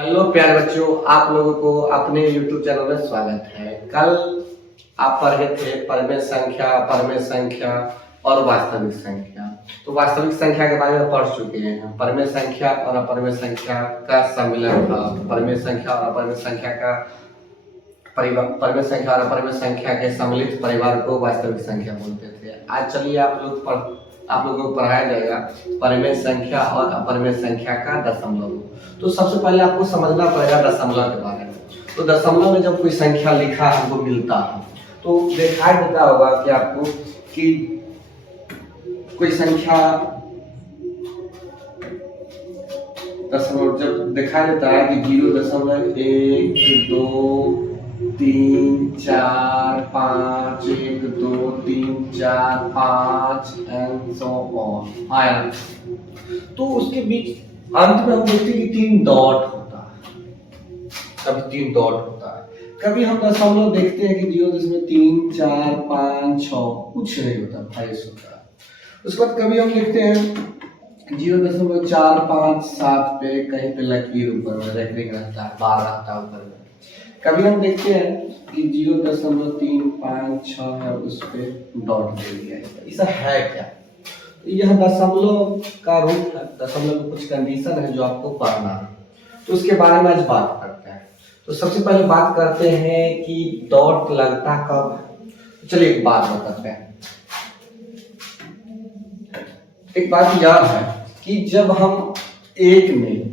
Hello प्यारे बच्चों, आप लोगों को अपने YouTube चैनल में स्वागत है। कल आप पढ़े थे परमेय संख्या और वास्तविक संख्या। तो वास्तविक संख्या के बारे में पढ़ चुके हैं। परमेय संख्या और अपरमेय संख्या का सम्मिलन था। परमेय संख्या और अपरमेय संख्या का परमेय संख्या और अपरमेय संख्या के सम्मिलित परिवार को वास्तविक संख्या बोलते थे। आज चलिए आप लोगों को पढ़ाया जाएगा परमेय संख्या और अपरमेय संख्या का दशमलव। तो सबसे पहले आपको समझना पड़ेगा दशमलव के बारे में। तो दशमलव में जब कोई संख्या लिखा हमको मिलता है तो दिखाई देता होगा कि आपको कि कोई संख्या दशमलव जब दिखाई देता है कि 0.1 2 3 4 5 1 2 3 4 5 एंड सो ऑन। तो उसके बीच अंत में हम देखते हैं कि 3 डॉट होता है। कभी 3 डॉट होता है, कभी हम दशमलव देखते हैं कि 0.3 4 5 6 कुछ नहीं होता, फाइस होता है। उसके बाद कभी हम देखते हैं 0.4 5 7 पे कहीं पे लकीर ऊपर में रेखरेख रहता है, बार रहता है ऊपर में। कभी हम देखते हैं कि 0.3 5 6 है, उस पे डॉट दे दिया है। ऐसा है क्या? यह दशमलव का रूप है। दशमलव में कुछ कंडीशन है जो आपको पढ़ना है, तो उसके बारे में आज बात करते हैं। तो सबसे पहले बात करते हैं कि डॉट लगता कब है। चलिए एक बात बताते हैं। एक बात यह है कि जब हम एक में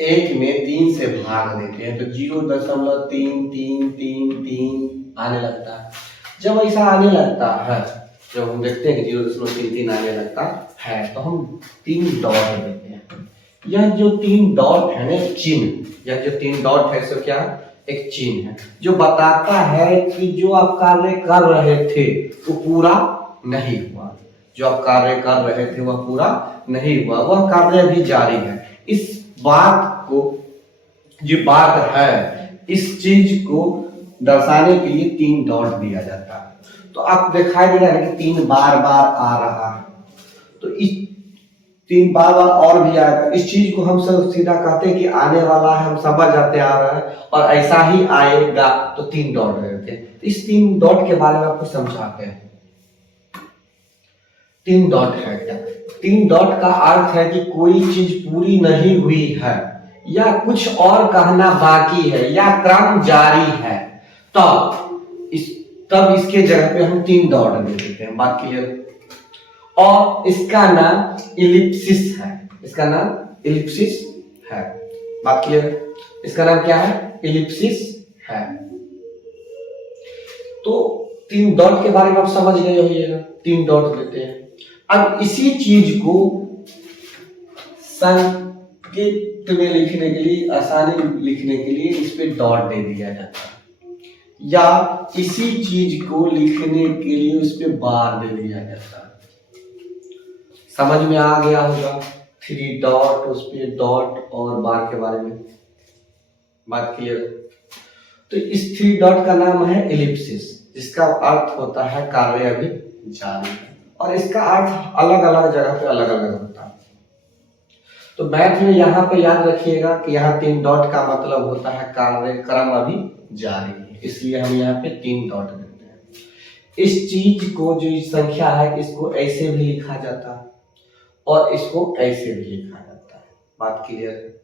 एक में 3 से भाग देते हैं तो 0.333 आने लगता है। जब ऐसा आने लगता है, जब हम देखते हैं कि 0.33 आने लगता है तो हम 3 डॉट देते हैं। यह जो 3 डॉट है ना, चिन्ह, यह जो 3 डॉट है सो क्या एक चिन्ह है जो बताता है कि जो आप कार्य कर रहे थे वो पूरा नहीं हुआ। जो आप कार्य कर रहे थे वह पूरा नहीं हुआ, वह कार्य अभी जारी है। इस बात को, जो बात है, इस चीज को दर्शाने के लिए 3 डॉट दिया जाता है। तो आप दिखाई दे रहा है कि 3 बार बार आ रहा है, तो इस 3 बार बार और भी आएगा। इस चीज को हम सब सीधा कहते हैं कि आने वाला है, हम समझ जाते आ रहा है और ऐसा ही आएगा तो 3 डॉट देते हैं। इस 3 डॉट के बारे में आपको समझाते हैं। 3 डॉट है क्या? 3 डॉट का अर्थ है कि कोई चीज पूरी नहीं हुई है या कुछ और कहना बाकी है या क्रम जारी है, तब इसके जगह पे हम 3 डॉट दे देते हैं। बात क्लियर? और इसका नाम इलिप्सिस है। इसका नाम इलिप्सिस है। बात क्लियर? इसका नाम क्या है? इलिप्सिस है। तो 3 डॉट के बारे में आप समझ गए होइएगा। 3 डॉट देते हैं। अब इसी चीज को संकेत में लिखने के लिए, आसानी लिखने के लिए इस पे डॉट दे दिया जाता है, या इसी चीज को लिखने के लिए उस पे बार दे दिया जाता है। समझ में आ गया होगा? 3 डॉट, उस पे डॉट और बार के बारे में बात क्लियर? तो इस 3 डॉट का नाम है इलिप्सिस, जिसका अर्थ होता है कार्य अभी जारी है। और इसका अर्थ अलग अलग जगह पे अलग अलग होता है। तो मैथ में यहाँ पे याद रखिएगा कि यहाँ 3 डॉट का मतलब होता है कार्यक्रम अभी जारी है, इसलिए हम यहाँ पे 3 डॉट देते हैं। इस चीज को, जो संख्या है, इसको ऐसे भी लिखा जाता है और इसको ऐसे भी लिखा जाता है। बात क्लियर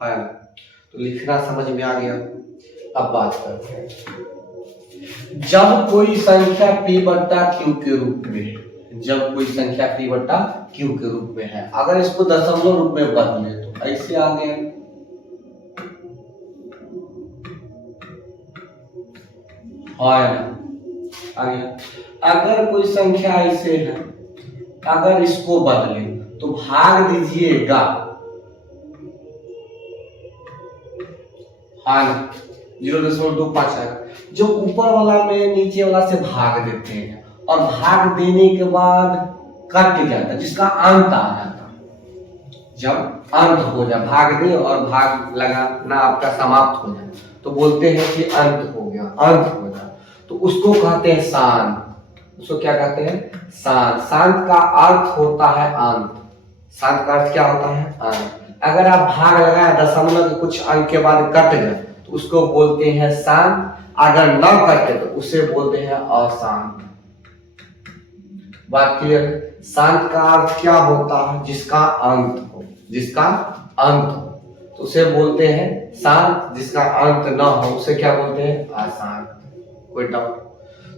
है? तो लिखना समझ में आ गया। अब बात करते हैं जब कोई संख्या p बट्टा q के रूप में है। जब कोई संख्या p बट्टा q के रूप में है, अगर इसको दशमलव रूप में बदले तो ऐसे आ गया, आ गया। अगर कोई संख्या ऐसे है, अगर इसको बदले तो भाग दीजिएगा, 0.25 है। जो ऊपर वाला में नीचे वाला से भाग देते हैं और भाग देने के बाद कट जाता है, जिसका अंत आ जाता है। जब अंत हो जाए, भाग दे और भाग लगाना आपका समाप्त हो जाए तो बोलते हैं कि अंत हो गया, अंत हो जाए, तो उसको कहते हैं शांत। उसको क्या कहते हैं? शांत। शांत का अर्थ होता है अंत। शांत का अर्थ क्या होता है? अंत। अगर आप भाग लगाए दशमलव के कुछ अंक के बाद कट गए तो उसको बोलते हैं शांत। अगर न कटे तो उसे बोलते हैं अशांत। बात क्लियर है? शांत का अर्थ क्या होता है? जिसका अंत हो, जिसका अंत हो तो उसे बोलते हैं शांत। जिसका अंत न हो उसे क्या बोलते हैं? अशांत। कोई डाउट?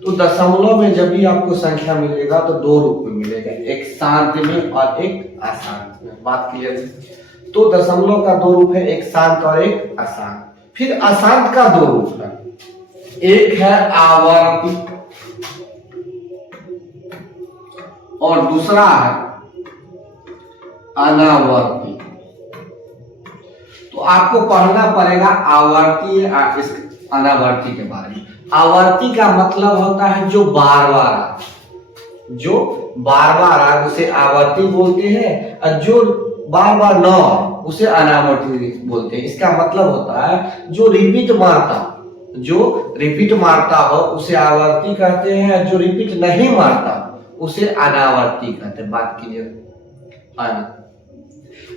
तो दशमलव में जब भी आपको संख्या मिलेगा तो दो रूप में मिलेगा, एक शांत में और एक अशांत में। बात क्लियर है? तो दशमलव का दो रूप है, एक शांत और एक अशांत। फिर अशांत का दो रूप है, एक है आवर्ती और दूसरा है अनावर्ती। तो आपको पढ़ना पड़ेगा आवर्ती अनावर्ती के बारे में। आवर्ती का मतलब होता है जो बार बार आए, जो बार बार आए उसे आवर्ती बोलते हैं, और जो बार बार न आए उसे अनावर्ती बोलते हैं। इसका मतलब होता है जो रिपीट मारता, जो रिपीट मारता हो उसे आवर्ती कहते हैं, जो रिपीट नहीं मारता उसे अनावर्ती कहते हैं। बात क्लियर है?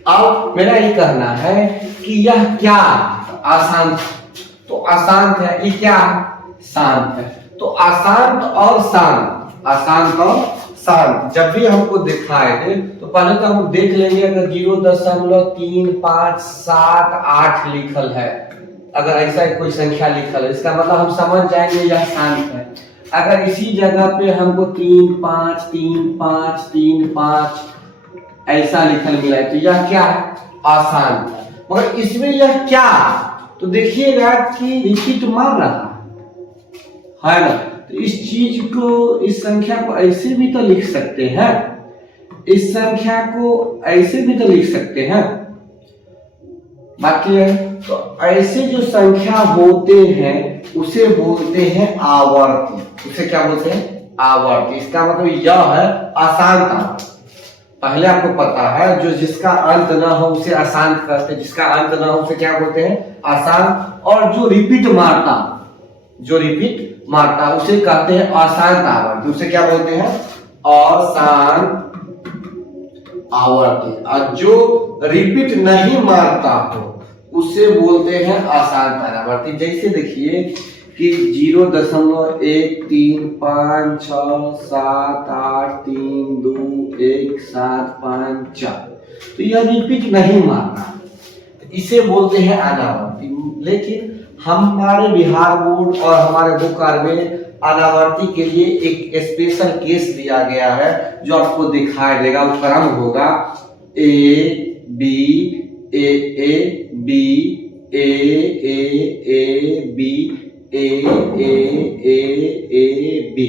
अब मेरा ये कहना है कि यह क्या अशांत, तो अशांत है, ये क्या शांत है। तो अशांत और शांत, अशांत और शांत जब भी हमको दिखाई दे तो पहले तो हम देख लेंगे अगर 0.3578 लिखल है, अगर ऐसा कोई संख्या लिखल है इसका मतलब हम समझ जाएंगे यह शांत है। अगर इसी जगह पे हमको 3 5 3 5 3 5 ऐसा लिखल मिला है तो यह क्या है? अशांत है। मगर इसमें यह क्या, तो देखिएगा कि रिपीट मार रहा है ना। तो इस चीज को, इस संख्या को ऐसे भी तो लिख सकते हैं, इस संख्या को ऐसे भी तो लिख सकते हैं। बाकी है तो ऐसे जो संख्या होते हैं उसे बोलते हैं आवर्ती। उसे क्या बोलते हैं? आवर्ती। इसका मतलब यह है अशांत आवर्ती। पहले आपको पता है जो जिसका अंत ना हो उसे अशांत कहते हैं, जिसका अंत ना हो उसे क्या बोलते हैं? अशांत। और जो रिपीट मारता, जो रिपीट मारता उसे कहते हैं अशांत आवर्ती। उसे क्या बोलते हैं? अशांत आवर्ती। और जो रिपीट नहीं मारता हो उसे बोलते हैं अशांत आवर्ती। जैसे देखिए कि 0.1315783211754 तो यह रिपीट नहीं मारना, इसे बोलते हैं अनावर्ती। लेकिन हमारे बिहार बोर्ड और हमारे बुक में अनावर्ती के लिए एक स्पेशल केस दिया गया है जो आपको दिखाई देगा। वो क्रम होगा A B A A B A A A B A A A A B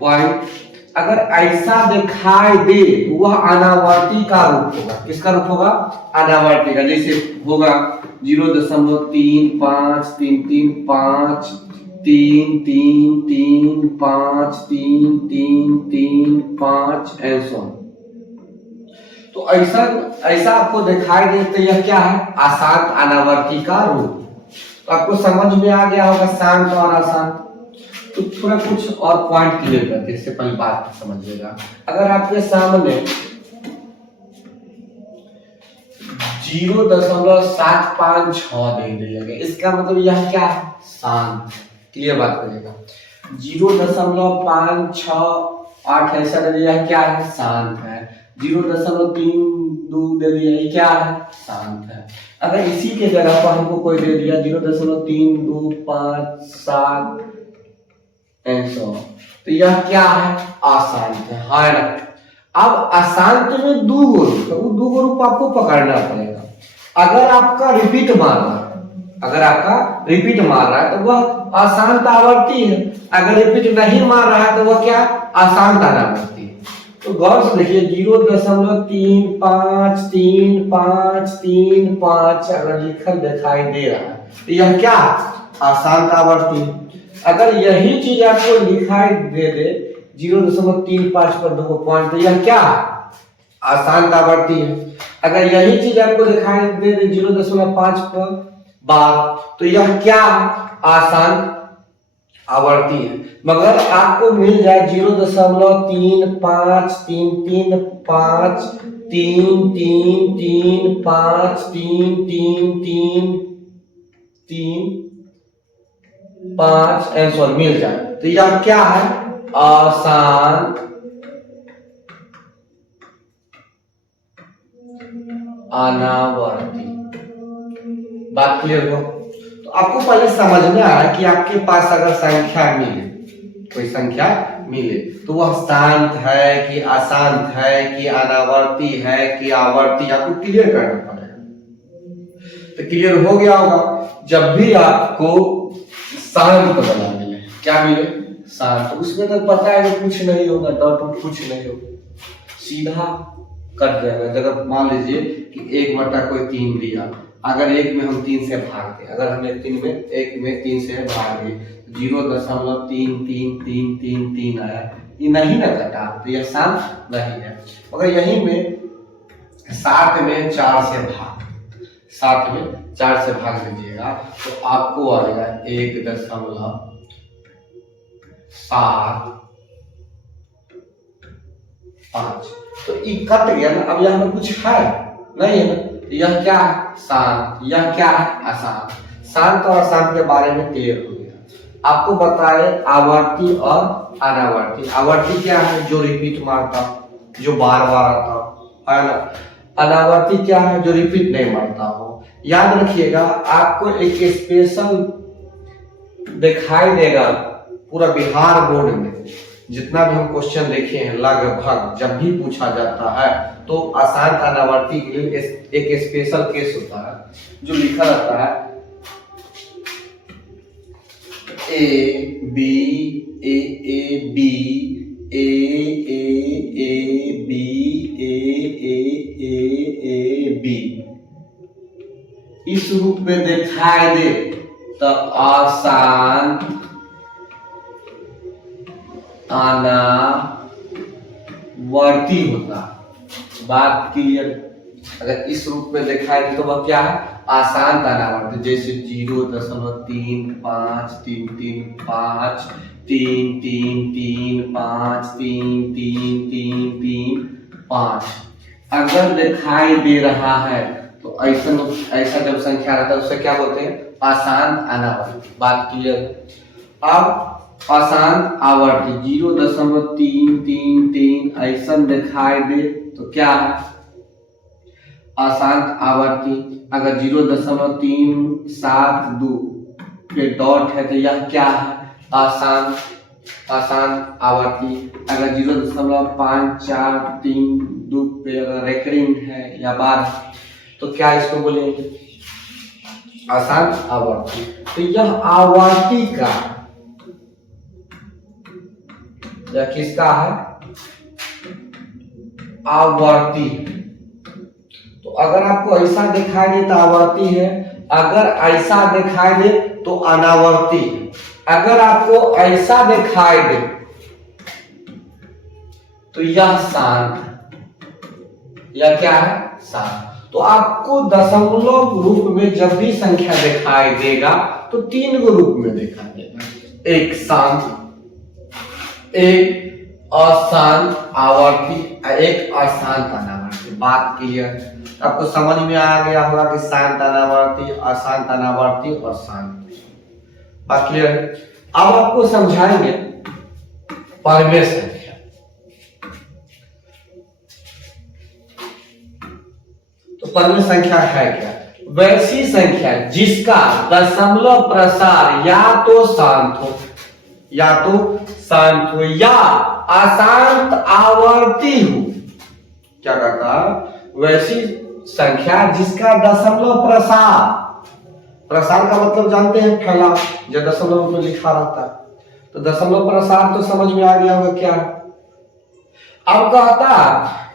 point. अगर ऐसा दिखाई दे तो वह अनावर्ती का रूप होगा। किसका रूप होगा? अनावर्ती का। जैसे होगा 0.3533533535335 ऐसा। तो ऐसा ऐसा आपको दिखाई देते यह क्या है? अशांत अनावर्ती का रूप। तो आपको समझ में आ गया होगा शांत और अशांत। तो थोड़ा कुछ और पॉइंट क्लियर करते हैं, इससे पहले बात समझिएगा। अगर आपके सामने 0.756 दे दिया गया, इसका मतलब यह क्या है? शांत। क्लियर बात करिएगा। 0.568 ऐसा दे दिया है, क्या है? शांत है। 0.32 दे दिया, ये क्या है? शांत है। अगर इसी के जगह पर हमको कोई दे दिया 0.3257 तो यह क्या है? अशांत है ना। अब अशांत में दो रूप, तो वो दो रूप आपको पकड़ना पड़ेगा। अगर आपका रिपीट मार रहा है, अगर आपका रिपीट मार रहा है तो वह अशांत आवर्ती है। अगर रिपीट नहीं मार रहा है तो वह क्या? अशांत अनावर्ती है। तो गौर से देखिए 0.3533535 अगर लिखल दिखाई दे रहा है तो यह क्या? अशांत आवर्ती। अगर यही चीज आपको दिखाई दे दे 0.35 पर 2 पॉइंट तो यह क्या? अशांत आवर्ती है। अगर यही चीज आपको दिखाई दे दे 0.5 पर बार तो यह क्या? अशांत आवर्ती है, मगर आपको मिल जाए 0.5 आंसर मिल जाए, तो यह क्या है? आसान अनावर्ती। बात क्लियर हो? तो आपको पहले समझना है कि आपके पास अगर संख्या मिले, कोई संख्या मिले, तो वह शांत है कि अशांत है कि अनावर्ती है कि आवर्ती, आपको क्लियर करना पड़ेगा। तो क्लियर हो गया होगा। जब भी आपको शांत वाला मिले, क्या मिले? शांत, तो उसमें तो पता है कि कुछ नहीं होगा, डॉट वॉट कुछ नहीं होगा, सीधा कट जाएगा। जब मान लीजिए कि 1/3 दिया, अगर एक में हम 3 से भाग दें, अगर हमने एक में 3 से भाग दिए, 0.3333 आया, ये नहीं ना कटा, तो यह शांत नहीं है। मगर यही में 7 में 4 से भाग दीजिएगा, तो आपको आएगा 1.75। तो ये कट गया ना, अब यहाँ पे कुछ है नहीं है ना, यह क्या है? शांत। यह क्या है? अशांत। शांत और अशांत के बारे में क्लियर हो गया। आपको बताए आवर्ती और अनावर्ती। आवर्ती क्या है? जो रिपीट मारता, जो बार बार आता है ना। अनावर्ती क्या है? जो रिपीट नहीं मारता हो। याद रखिएगा, आपको एक स्पेशल दिखाई देगा पूरा बिहार बोर्ड में, जितना भी हम क्वेश्चन देखे हैं लगभग, जब भी पूछा जाता है तो अशांत अनावर्ती के लिए एक स्पेशल केस होता है जो लिखा रहता है A B A B A B A B. इस रूप में दिखाई दे तो आसान अनावर्ती होता। बात क्लियर? अगर इस रूप में दिखाई दे तो वह क्या है? आसान अनावर्ती। जैसे 0.353353 3 अगर दिखाई दे रहा है तो ऐसा जब संख्या रहता है उसे क्या बोलते हैं? आसान अनावर्ती। बात क्लियर? अब आसान आवर्ती 0.333 ऐसा दिखाई दे तो क्या है? आसान आवर्ती। अगर 0.372 पे डॉट है तो यह क्या है? आसान आवर्ती। अगर 0.543 पे अगर रेकरिंग है या बार, तो क्या इसको बोलेंगे? आसान आवर्ती। तो यह आवर्ती का, यह किसका है? आवर्ती। तो अगर आपको ऐसा दिखाई दे तो आवर्ती है, अगर ऐसा दिखाई दे तो अनावर्ती। अगर आपको ऐसा दिखाई दे तो यह शांत। यह क्या है? शांत। तो आपको दशमलव रूप में जब भी संख्या दिखाई देगा तो 3 रूप में दिखाई देगा, एक शांत, एक अशांत आवर्ती, एक अशांत अनावर्ती। बात क्लियर? आपको समझ में आ गया होगा कि शांत अनावर्ती, अशांत अनावर्ती और शांत। बात क्लियर? अब आपको समझाएंगे परमेय संख्या। तो परमेय संख्या है क्या? वैसी संख्या जिसका दशमलव प्रसार या तो शांत हो या अशांत आवर्ती हो। क्या कहता? वैसी संख्या जिसका दशमलव प्रसार का मतलब जानते हैं? फैलाव, जो दशमलव में लिखा रहता है। तो दशमलव प्रसार तो समझ में आ गया होगा क्या। अब कहता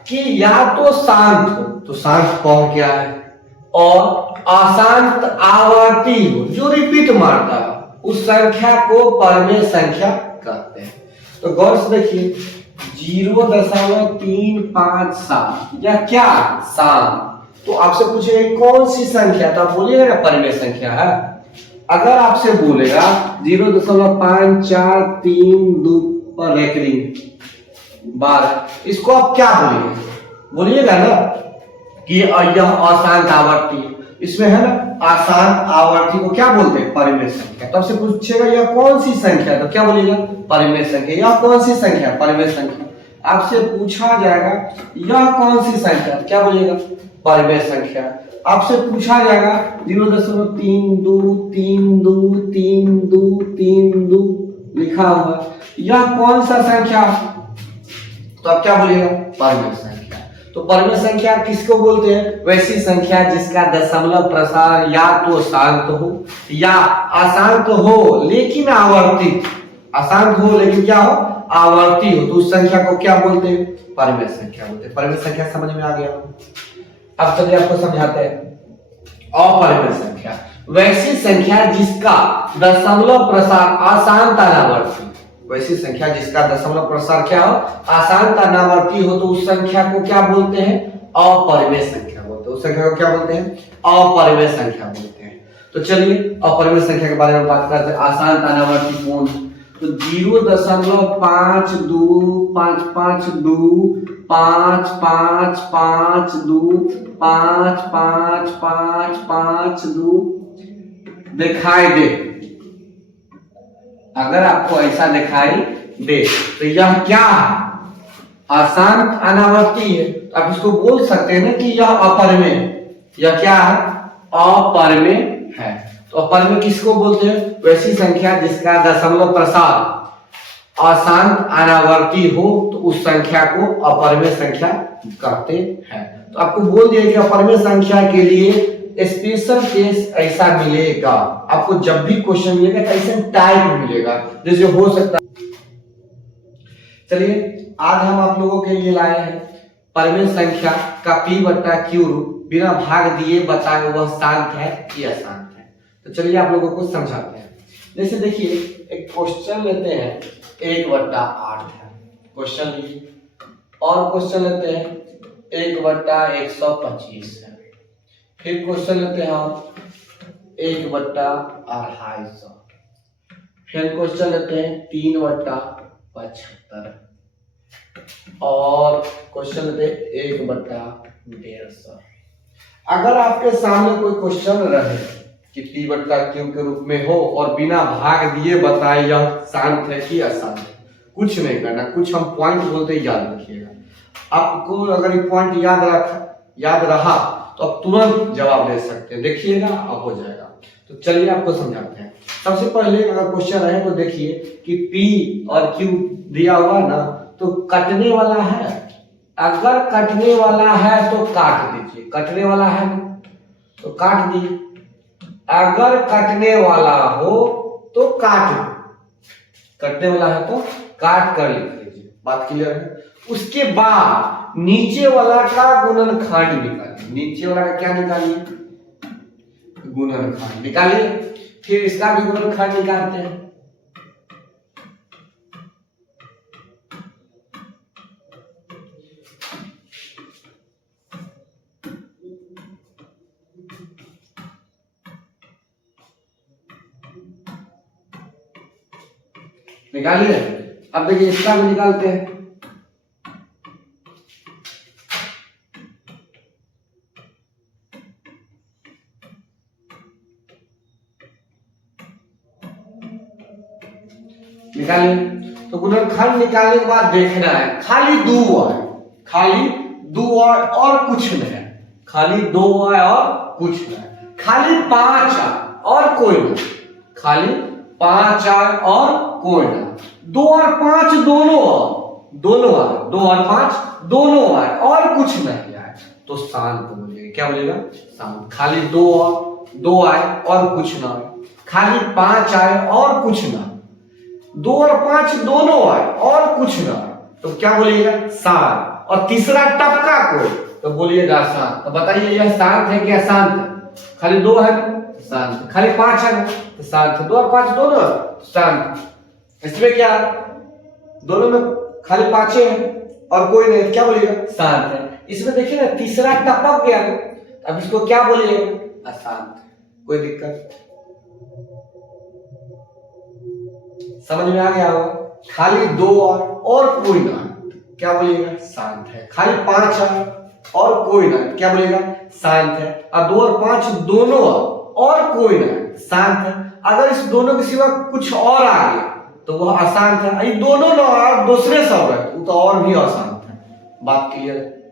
कि या तो शांत हो, तो शांत कौन क्या है, और अशांत आवर्ती हो जो रिपीट मारता है, उस संख्या को परमेय संख्या कहते हैं। तो गौर से देखिए 0.357 या क्या? शांत। तो आपसे पूछेगा कौन सी संख्या, तो आप बोलिएगा ना परमेय संख्या है। अगर आपसे बोलेगा 0.543 पर रेकरिंग बार, इसको आप क्या बोलिए, बोलिएगा ना कि यह अशांत आवर्ती, इसमें है ना अशांत आवर्ती को क्या बोलते हैं, परिमेय संख्या। तो आपसे पूछेगा यह कौन सी संख्या, तो क्या बोलिएगा, परिमेय संख्या। यह कौन सी संख्या, परिमेय संख्या। आपसे पूछा जाएगा यह कौन सी संख्या, क्या बोलिएगा, परिमेय संख्या। आपसे पूछा जाएगा 0.323232 लिखा हुआ, यह कौन सा संख्या, तो आप क्या बोलिएगा, परिमेय संख्या। तो परिमेय संख्या किसको बोलते हैं, वैसी संख्या जिसका दशमलव प्रसार या तो शांत हो या अशांत हो लेकिन आवर्ती, अशांत हो लेकिन क्या हो, आवर्ती हो, तो उस संख्या को क्या बोलते हैं, परिमेय संख्या बोलते हैं। परिमेय संख्या समझ में आ गया। अब चलिए आपको समझाते हैं अपरिमेय संख्या, वैसी संख्या जिसका दशमलव प्रसार अशांत अनावर्ती, वैसी संख्या जिसका दशमलव प्रसार क्या हो, अशांत अनावर्ती हो, तो उस संख्या को क्या बोलते हैं, अपरिमेय संख्या बोलते हैं। उस संख्या को क्या बोलते हैं, अपरिमेय संख्या बोलते हैं। तो चलिए अपरिमेय संख्या के बारे में बात करते हैं। अशांत अनावर्ती कौन, तो 0.5255525552 दिखाई दे, अगर आपको ऐसा दिखाई दे तो यह क्या है, अशांत अनावर्ती है। तो आप इसको बोल सकते हैं ना कि यह अपरिमेय, यह क्या है, अपरिमेय है। तो अपरिमेय किसको बोलते हैं, वैसी संख्या जिसका दशमलव प्रसार अशांत अनावर्ती हो, तो उस संख्या को अपरिमेय संख्या कहते हैं। तो आपको बोल दिया कि अपरिमेय संख्या के लिए स्पेशल केस ऐसा मिलेगा, आपको जब भी क्वेश्चन मिलेगा तो ऐसा टाइप मिलेगा जैसे हो सकता है। चलिए आज हम आप लोगों के लिए लाए हैं परिमेय संख्या का P/Q रूप, बिना भाग दिए बताए वह शांत है कि अशांत है। तो चलिए आप लोगों को समझाते हैं। जैसे देखिए एक क्वेश्चन लेते हैं 1/8 है क्वेश्चन लीजिए, और क्वेश्चन लेते हैं 1/125 है, फिर क्वेश्चन लेते हैं हम 1/250, फिर क्वेश्चन लेते हैं 3/75, और क्वेश्चन लेते हैं 1/150। अगर आपके सामने कोई क्वेश्चन रहे कि P/Q के रूप में हो और बिना भाग दिए बताए यह शांत है कि अशांत है, कुछ नहीं करना, कुछ हम पॉइंट बोलते याद रखिएगा। आपको अगर ये पॉइंट याद रहा तो आप तुरंत जवाब दे सकते हैं, देखिएगा अब हो जाएगा। तो चलिए आपको समझाते हैं। सबसे पहले अगर क्वेश्चन रहे तो देखिए कि P और Q दिया हुआ ना, तो कटने वाला है, अगर कटने वाला है तो काट दीजिए, कटने वाला है तो काट दीजिए, अगर कटने वाला हो तो काट दो, कटने वाला है तो काट कर लिख लीजिए, बात क्लियर है। उसके बाद नीचे वाला का गुणनखंड निकालिए, नीचे वाला का क्या निकालिए, गुणनखंड निकालिए, फिर इसका भी गुणनखंड निकालते हैं। निकालिए, अब देखिए इसका भी निकालते हैं। निकालिए, तो गुणनखंड निकालने के बाद देखना है खाली 2 है, खाली 2 और कुछ नहीं, खाली 2 है और कुछ नहीं, खाली 5 है और कोई नहीं, खाली 5 है और कोई नहीं, 2 और 5 दोनों है, 2 और 5 दोनों है और कुछ नहीं है, तो शांत बोलिएगा, क्या बोलिएगा, शांत। खाली 2 आए और कुछ ना है, खाली 5 आए और कुछ ना, 2 और 5 दोनों आए और कुछ ना, तो क्या बोलिएगा, शांत। और तीसरा टपका कोई, तो बोलिएगा शांत। तो बताइए यह शांत है कि अशांत है, खाली 2 है शांत, खाली 5 है तो शांत, 2 और 5 दोनों शांत। इसमें क्या, दोनों में खाली 5 है और कोई नहीं, क्या बोलिएगा, शांत है। इसमें देखिए ना तीसरा टपक गया, अब इसको क्या बोलिएगा, अशांत। कोई दिक्कत समझ में आ गया होगा। खाली 2 और कोई ना, क्या बोलिएगा, शांत है। खाली 5 और कोई ना, क्या बोलिएगा, शांत है। और 2 और 5 दोनों और कोई ना, शांत है। अगर इस दोनों के सिवा कुछ और आ गया तो वह अशांत है। ये दोनों ना और दूसरे शब्द है तो और भी अशांत है। बात क्लियर है।